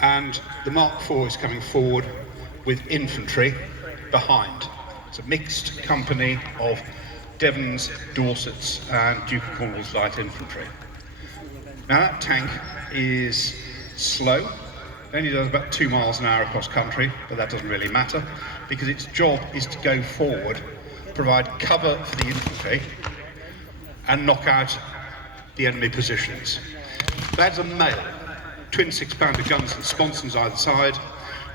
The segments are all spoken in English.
and the Mark IV is coming forward with infantry behind. It's a mixed company of Devons, Dorsets and Duke of Cornwall's light infantry. Now that tank is slow, it only does about 2 miles an hour across country, but that doesn't really matter because its job is to go forward, provide cover for the infantry and knock out the enemy positions. That's a male, twin 6-pounder guns and sponsons either side,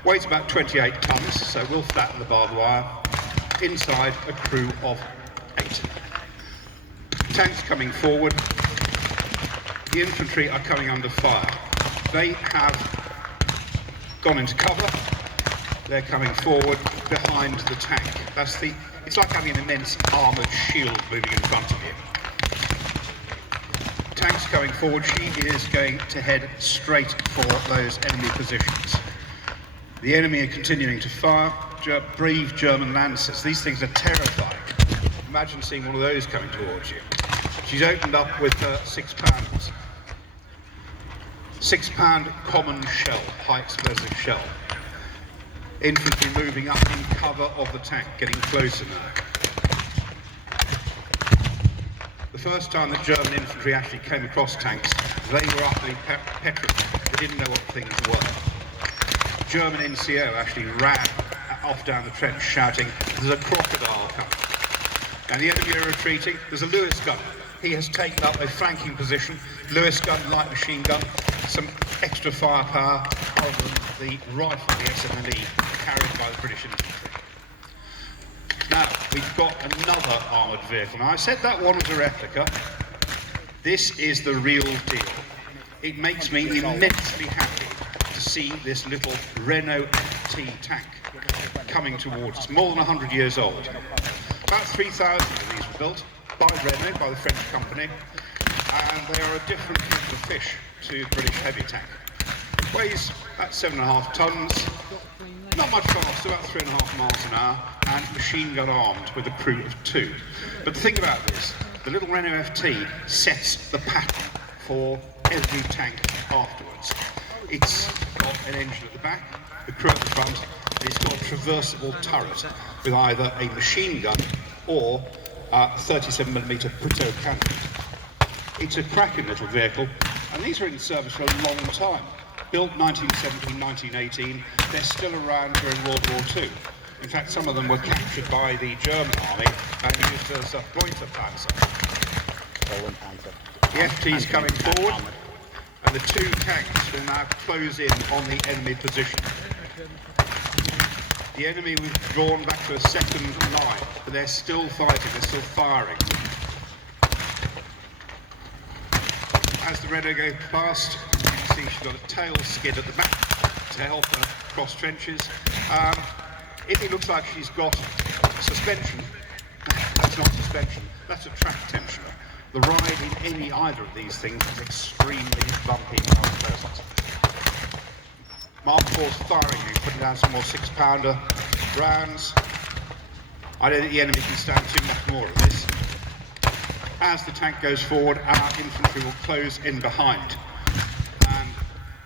weighs about 28 tons, so will flatten the barbed wire. Inside a crew of 8. Tanks coming forward, the infantry are coming under fire. They have gone into cover, they're coming forward behind the tank. It's like having an immense armoured shield moving in front of you. Tank's coming forward, she is going to head straight for those enemy positions. The enemy are continuing to fire, brave German Lancers. These things are terrifying. Imagine seeing one of those coming towards you. She's opened up with her 6-pounders. 6-pound common shell, high explosive shell. Infantry moving up in cover of the tank, getting closer now. The first time that German infantry actually came across tanks, they were utterly petrified. They didn't know what things were. German NCO actually ran off down the trench shouting, "There's a crocodile coming." And the enemy are retreating. There's a Lewis gun. He has taken up a flanking position. Lewis gun, light machine gun, some extra firepower other than the rifle, the SMLE, carried by the British infantry. Now, we've got another armoured vehicle. Now, I said that one was a replica. This is the real deal. It makes me immensely happy to see this little Renault FT tank coming towards us, more than 100 years old. About 3,000 of these were built by Renault, by the French company, and they are a different kettle of fish to the British heavy tank. Weighs about 7.5 tons, not much faster, about 3.5 miles an hour, and machine gun armed with a crew of 2. But the thing about this, the little Renault FT sets the pattern for every tank afterwards. It's got an engine at the back, the crew at the front, and it's got a traversable turret with either a machine gun or a 37mm Brito cannon. It's a cracking little vehicle, and these are in service for a long time. Built 1917, 1918, they're still around during World War II. In fact, some of them were captured by the German army and used as a Panzer. The FT's coming forward, and the 2 tanks will now close in on the enemy position. The enemy withdrawn back to a second line, but they're still fighting, they're still firing. As the Renault goes past, you can see she's got a tail skid at the back to help her cross trenches. It looks like she's got suspension. That's not suspension, that's a track tensioner. The ride in either of these things is extremely bumpy and unpleasant. Mark IV's firing, he's putting down some more 6-pounder rounds. I don't think the enemy can stand too much more of this. As the tank goes forward, our infantry will close in behind. And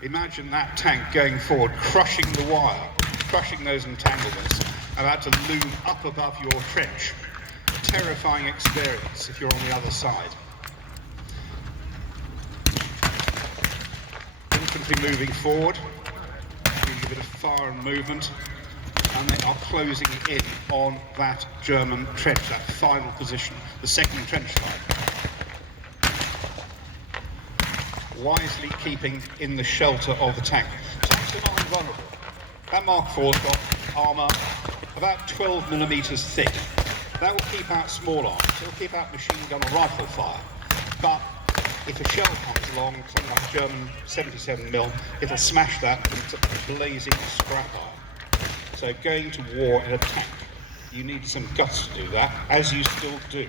imagine that tank going forward, crushing the wire, crushing those entanglements, about to loom up above your trench. Terrifying experience if you're on the other side. Infantry moving forward, doing a bit of fire and movement, and they are closing in on that German trench, that final position, the second trench line. Wisely keeping in the shelter of the tank. Tanks are not invulnerable. That Mark IV's got armour about 12mm thick. That will keep out small arms, it will keep out machine gun or rifle fire. But if a shell comes along, something like a German 77mm, it'll smash that into blazing scrap iron. So going to war in a tank, you need some guts to do that, as you still do.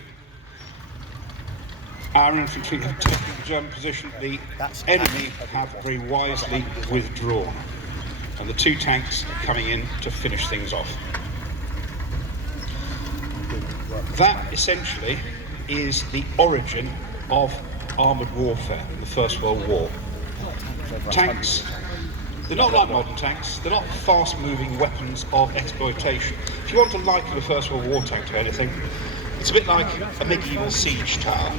Our infantry have taken the German position, the enemy have very wisely withdrawn. And the 2 tanks are coming in to finish things off. That essentially is the origin of armoured warfare in the First World War. Tanks, they're not like modern tanks, they're not fast-moving weapons of exploitation. If you want to liken the First World War tank to anything, it's a bit like a medieval siege tower.